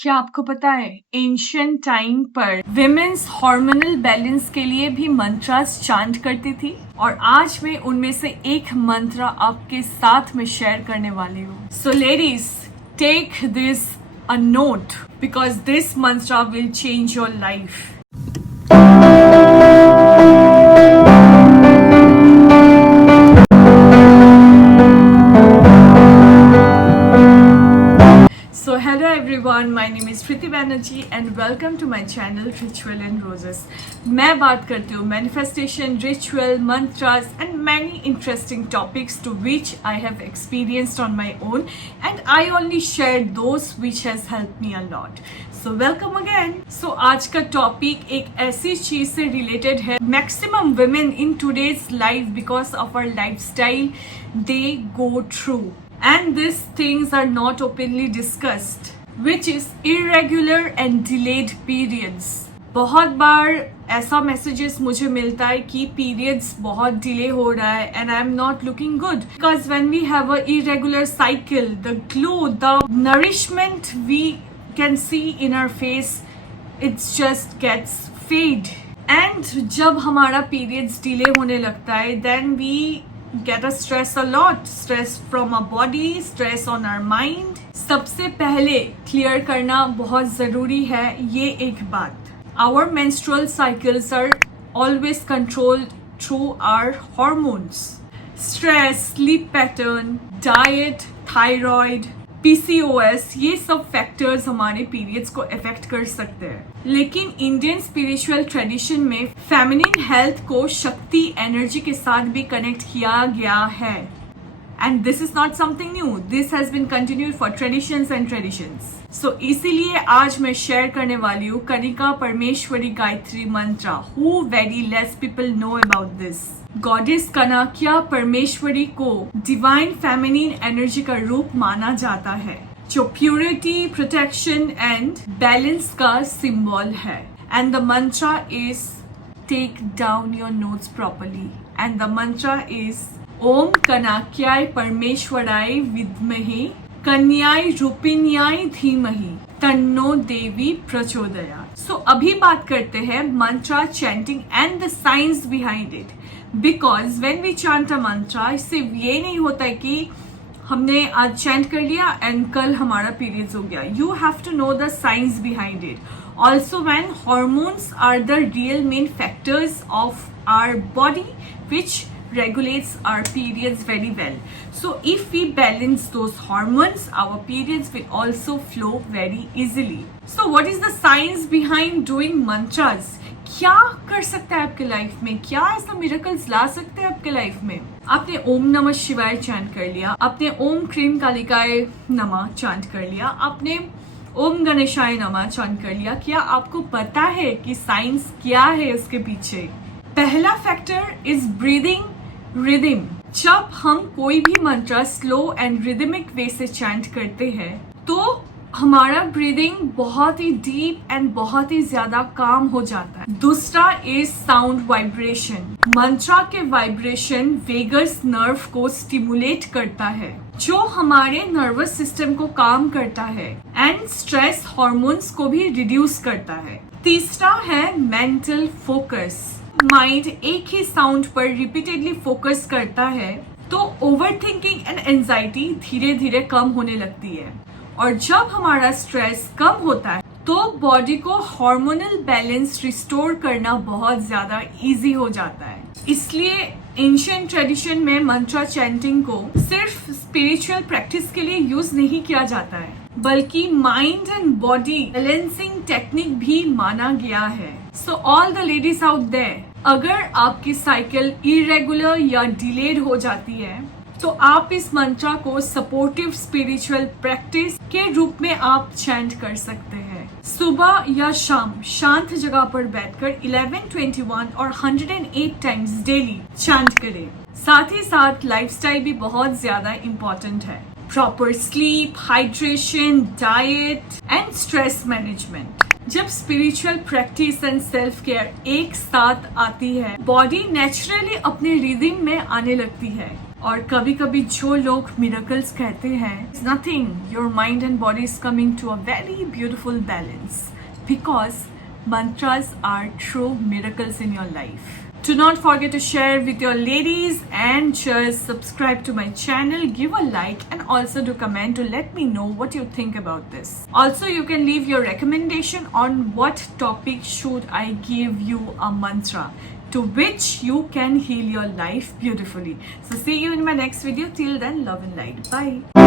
क्या आपको पता है एंशियंट टाइम पर विमेन्स हार्मोनल बैलेंस के लिए भी मंत्रास चांट करती थी और आज मैं उनमें से एक मंत्र आपके साथ में शेयर करने वाली हूँ। So ladies, take this a note because this mantra will change your life. So hello everyone, my name is Priti Banerjee and welcome to my channel Ritual and Roses। मैं बात करती हूँ manifestation, ritual, mantras and many interesting topics to which I have experienced on my own and I only share those which has helped me a lot। So welcome again। So आज का topic एक ऐसी चीज से related है। Maximum women in today's life because of our lifestyle they go through and these things are not openly discussed, which is irregular and delayed periods। बहुत बार ऐसा messages मुझे मिलता है कि पीरियड्स बहुत डिले हो रहा है and I am not looking good because when we have a irregular cycle, the glow, the nourishment we can see in our face, it just gets fade। and जब हमारा पीरियड्स डिले होने लगता है then we get a stress a lot, stress from our body, stress on our mind। सबसे पहले clear करना बहुत जरूरी है ये एक बात, our menstrual cycles are always controlled through our hormones। stress, sleep pattern, diet, thyroid, PCOS, ये सब फैक्टर्स हमारे पीरियड्स को अफेक्ट कर सकते हैं। लेकिन इंडियन स्पिरिचुअल ट्रेडिशन में फेमिनिन हेल्थ को शक्ति, एनर्जी के साथ भी कनेक्ट किया गया है and this is not something new, this has been continued for traditions and traditions. So इसीलिए आज मैं शेयर करने वाली हूँ Kanika Parameshwari Gayatri mantra, who very less people know about this. Goddess Kanakya Parameshwari को डिवाइन फेमिनिन एनर्जी का रूप माना जाता है जो प्योरिटी, प्रोटेक्शन एंड बैलेंस का सिंबल है। And the mantra is, take down your notes properly, and the mantra is Om कनाक्याय परमेश्वराय विद्महे कन्याय रूपिण्याय धीमहि तन्नो देवी प्रचोदयात्। सो अभी बात करते हैं mantra chanting and the science behind it. Because when we chant a mantra, इससे ये नहीं होता है कि हमने आज चैंट कर लिया एंड कल हमारा पीरियड्स हो गया। You have to know the science behind it. Also when hormones are the real main factors of our body which regulates our periods very well। So if we balance those hormones, our periods will also flow very easily। So what is the science behind doing mantras? क्या कर सकता है आपके life में, क्या ऐसा miracles ला सकते हैं आपके लाइफ में? आपने ओम नमः शिवाय चैंट कर लिया, आपने ओम क्रीम कालिकाय नमः चैंट कर लिया, आपने ओम गणेशाय नमः चैंट कर लिया। क्या आपको पता है कि साइंस क्या है उसके पीछे? पहला फैक्टर इज ब्रीदिंग रिदम। जब हम कोई भी मंत्र स्लो एंड रिदमिक वे से चैंट करते हैं तो हमारा ब्रीदिंग बहुत ही डीप एंड बहुत ही ज्यादा काम हो जाता है। दूसरा इज साउंड वाइब्रेशन। मंत्र के वाइब्रेशन वेगस नर्व को स्टिमुलेट करता है जो हमारे नर्वस सिस्टम को काम करता है एंड स्ट्रेस हार्मोन्स को भी रिड्यूस करता है। तीसरा है मेंटल फोकस। माइंड एक ही साउंड पर रिपीटेडली फोकस करता है तो ओवर थिंकिंग एंड एंजाइटी धीरे धीरे कम होने लगती है और जब हमारा स्ट्रेस कम होता है तो बॉडी को हार्मोनल बैलेंस रिस्टोर करना बहुत ज्यादा इजी हो जाता है। इसलिए एंशिएंट ट्रेडिशन में मंत्र चैंटिंग को सिर्फ स्पिरिचुअल प्रैक्टिस के लिए यूज नहीं किया जाता है बल्कि mind and body balancing technique भी माना गया है। So all the ladies out there, अगर आपकी साइकिल इरेगुलर या डिलेड हो जाती है तो आप इस मंत्र को सपोर्टिव स्पिरिचुअल प्रैक्टिस के रूप में आप चैंट कर सकते हैं। सुबह या शाम शांत जगह पर बैठकर 11, 21 और 108 टाइम्स डेली चैंट करें। साथ ही साथ लाइफस्टाइल भी बहुत ज्यादा इम्पोर्टेंट है। Proper sleep, hydration, diet and stress management. जब spiritual practice and self care एक साथ आती है, बॉडी नेचुरली अपने रिदम में आने लगती है और कभी कभी जो लोग मिरेकल्स कहते हैं, nothing, your mind and body is coming to a very beautiful balance because mantras are true miracles in your life. Do not forget to share with your ladies and just subscribe to my channel, give a like and also do comment to let me know what you think about this. Also, you can leave your recommendation on what topic should I give you a mantra to which you can heal your life beautifully. So see you in my next video. Till then, love and light. Bye.